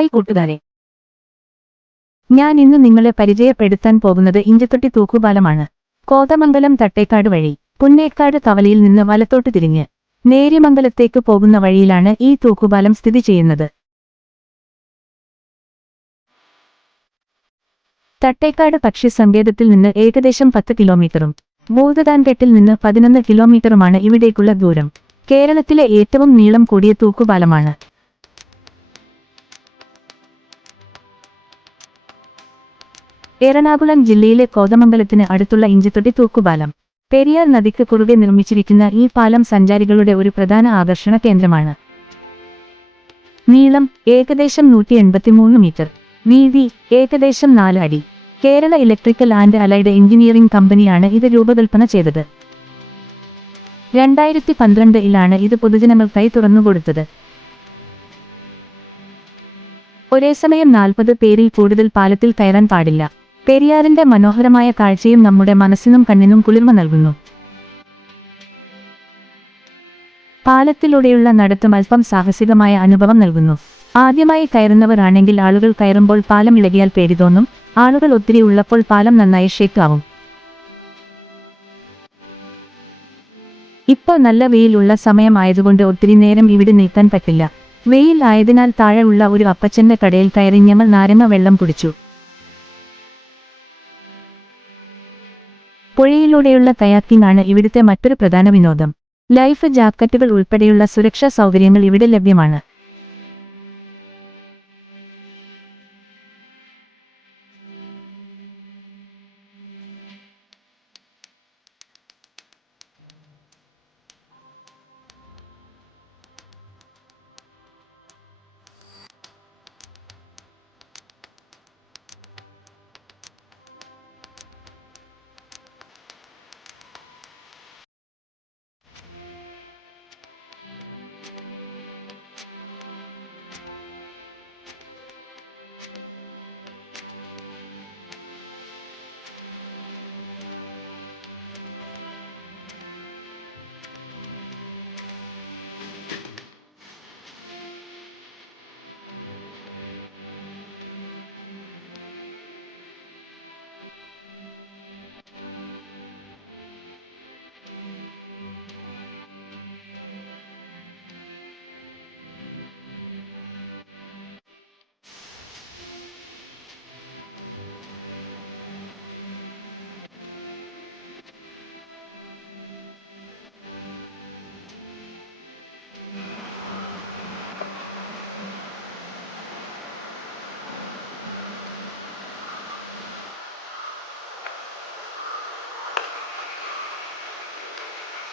Hi കൂട്ടുകാരെ, ഞാൻ ഇന്ന് നിങ്ങളെ പരിചയപ്പെടുത്താൻ പോകുന്നത് ഇഞ്ചത്തൊട്ടി തൂക്കുപാലമാണ്. കോതമംഗലം തട്ടേക്കാട് വഴി പുന്നേക്കാട് കവലയിൽ നിന്ന് വലത്തോട്ട് തിരിഞ്ഞ് നേര്യമംഗലത്തേക്ക് പോകുന്ന വഴിയിലാണ് ഈ തൂക്കുപാലം സ്ഥിതി ചെയ്യുന്നത്. തട്ടേക്കാട് പക്ഷി സങ്കേതത്തിൽ നിന്ന് ഏകദേശം 10 കിലോമീറ്ററും ഭൂതത്താൻകെട്ടിൽ നിന്ന് 11 കിലോമീറ്ററുമാണ് ഇവിടേക്കുള്ള ദൂരം. കേരളത്തിലെ ഏറ്റവും നീളം കൂടിയ തൂക്കുപാലമാണ്. എറണാകുളം ജില്ലയിലെ കോതമംഗലത്തിന് അടുത്തുള്ള ഇഞ്ചത്തൊട്ടി തൂക്കുപാലം. പെരിയാർ നദിക്ക് കുറുകെ നിർമ്മിച്ചിരിക്കുന്ന ഈ പാലം സഞ്ചാരികളുടെ ഒരു പ്രധാന ആകർഷണ കേന്ദ്രമാണ്. നീളം ഏകദേശം 183 മീറ്റർ, വീതി ഏകദേശം 4 അടി. Kerala electrical and allied engineering കമ്പനിയാണ് ഇത് രൂപകൽപ്പന ചെയ്തത്. 2012-ലാണ് ഇത് പൊതുജനങ്ങൾക്കായി തുറന്നുകൊടുത്തത്. ഒരേസമയം 40 പേരിൽ കൂടുതൽ പാലത്തിൽ കയറാൻ പാടില്ല. പെരിയാറിന്റെ മനോഹരമായ കാഴ്ചയും നമ്മുടെ മനസ്സിനും കണ്ണിനും കുളിർമ നൽകുന്നു. പാലത്തിലൂടെയുള്ള നടത്തം അല്പം സാഹസികമായ അനുഭവം നൽകുന്നു. ആദ്യമായി കയറുന്നവർ ആണെങ്കിൽ ആളുകൾ കയറുമ്പോൾ പാലം ഇളകിയാൽ പേടി തോന്നും. ആളുകൾ ഒത്തിരി ഉള്ളപ്പോൾ പാലം നന്നായി ഷേക്ക് ആവും. ഇപ്പോൾ നല്ല വെയിൽ ഉള്ള സമയം ആയതുകൊണ്ട് ഒത്തിരി നേരം ഇവിടെ നിൽക്കാൻ പറ്റില്ല. വെയിൽ ആയതിനാൽ താഴെ ഉള്ള ഒരു അപ്പച്ചന്റെ കടയിൽ കയറി ഞങ്ങൾ നാരങ്ങ വെള്ളം കുടിച്ചു. പുഴയിലൂടെയുള്ള കയാക്കിംഗ് ആണ് ഇവിടുത്തെ മറ്റൊരു പ്രധാന വിനോദം. ലൈഫ് ജാക്കറ്റുകൾ ഉൾപ്പെടെയുള്ള സുരക്ഷാ സൗകര്യങ്ങൾ ഇവിടെ ലഭ്യമാണ്.